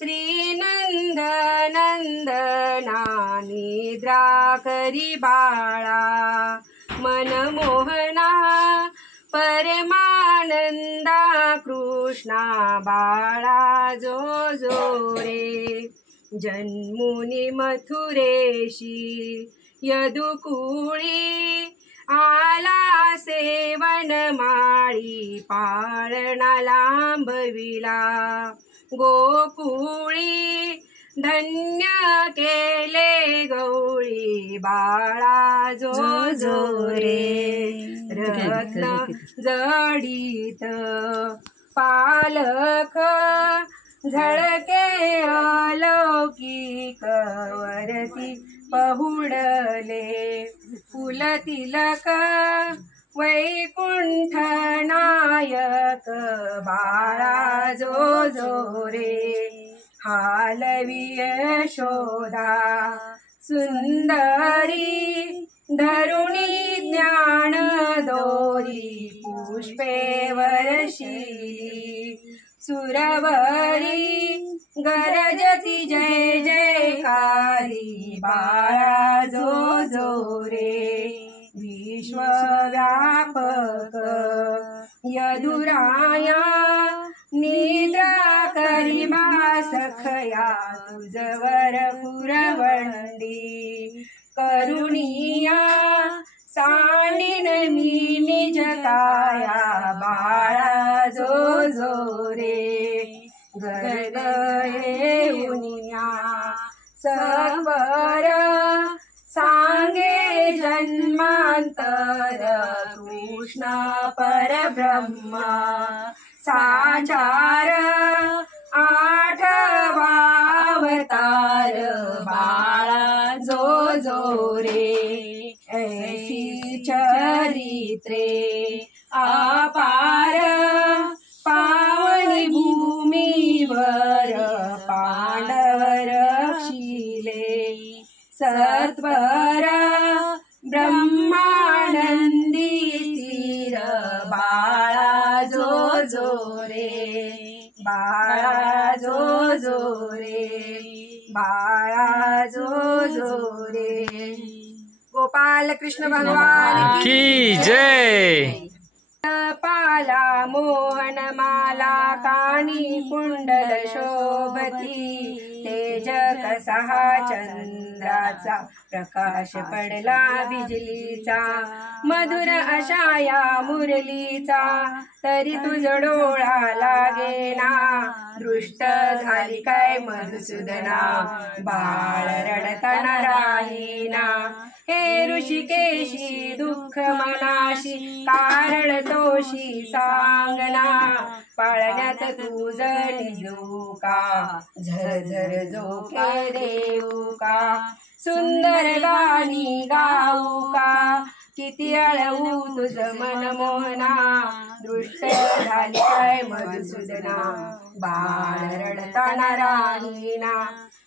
श्रीनंदनंदना निद्रा करी बाळा, मनमोहना परमानंदा कृष्णा बाळा जो जो रे. जन्मुनी मथुरेशी यदुकुळी, आला सेवन माळी पाळणा लांबविला. गोकुळी धन्य केले गवळी, बाळा जो जो रे. रत्न जडित पालख झळके अलौकिक, वरती पहुडले फुलतिलक वैकुंठ नायक, बाळा जो जो रे. हालवी यशोदा सुंदरी, धरुणी ज्ञान दोरी पुष्पे वर्षिली. सुरवरी गरजती जय जयकारी, बाळा जो जो रे. विश्वव्यापक यदुराया, निद्रा करी सखया तुझवर पुरवंडी. करुणिया सांडिन मी निज काया, बाळा जो जो रे. गर्ग येऊनिया सत्वर, सांगे जन्मांतर कृष्ण परब्रह्म. साचार आठवा अवतार, बाळा जो जो रे. ऐसी चरित्रे अपार, पावनी भूमीवर पांडव रक्षिले. सत्वर ब्रह्मानंदी स्थिर, बाळा जो जो रे. बाळा जो जो रे. बाळा जो जो रे. गोपाल कृष्ण भगवान की जय. पाला मोहन माला, कानी कुंडल शोभती. तेज कसा चंद्राचा, प्रकाश पडला बिजलीचा. मधुर अशा या मुरलीचा, तरी तुझ डोळा लागेना. दृष्ट झाली काय मधुसूदना, बाळ रडताना राहीना. हे ऋषिकेशी दुःख मनाशी, कारण तोशी सांगना. पाळण्यात तुझ निजू का, झरझर झोके देऊ का. सुंदर गाणी गाऊ का, किती अळवू तुझ मन मोहना. दृष्ट झाली काय मधुसूदना, बाळ रडताना राहीना.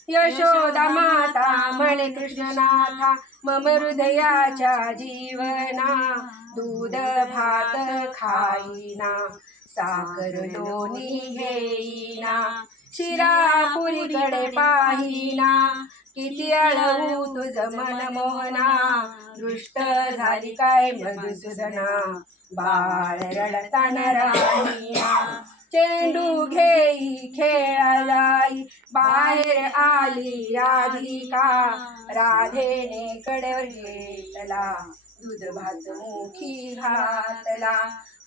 यशोदा माता म्हणे कृष्णनाथा, मम हृदयाच्या जीवना. दूध भात खाईना, साखर लोणी घेईना. शिरापुरीकडे पाहिना, किती अळवू तुझ मन मोहना. दृष्ट झाली काय मधुसूदना, बाळ रडताना राहीना. चेंडू घेई खेळा जाई, बाहेर आली राधिका. राधेने कडेवर घेतला, दूध भात मुखी घातला.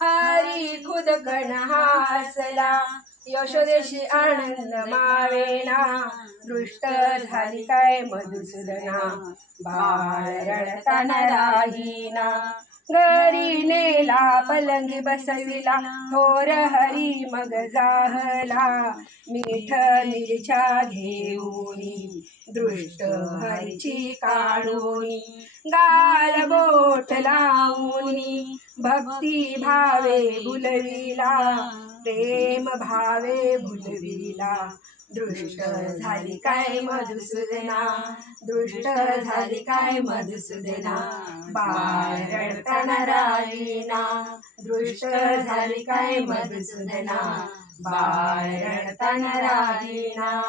हरी खुद कण हासला, यशोदेशी आनंद मावेना. दृष्ट झाली काय मधुसूदना, बाळ रडताना राहीना. घरी नेला पलंगी बसविला, थोर हरी मग जाहला. मीठ मिरच्या घेऊनी, दृष्ट हरीची काढूनी. गाल बोट लावूनी, भक्ती भावे भुलविला. प्रेम भावे भुलविला. दृष्ट झाली काय मधुसूदना, दृष्ट झाली काय मधुसूदना. बाळ रडताना राहीना, दृष्ट झाली काय मधुसूदना. बाळ रडताना राहीना.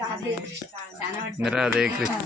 राधे कृष्ण. राधे कृष्ण.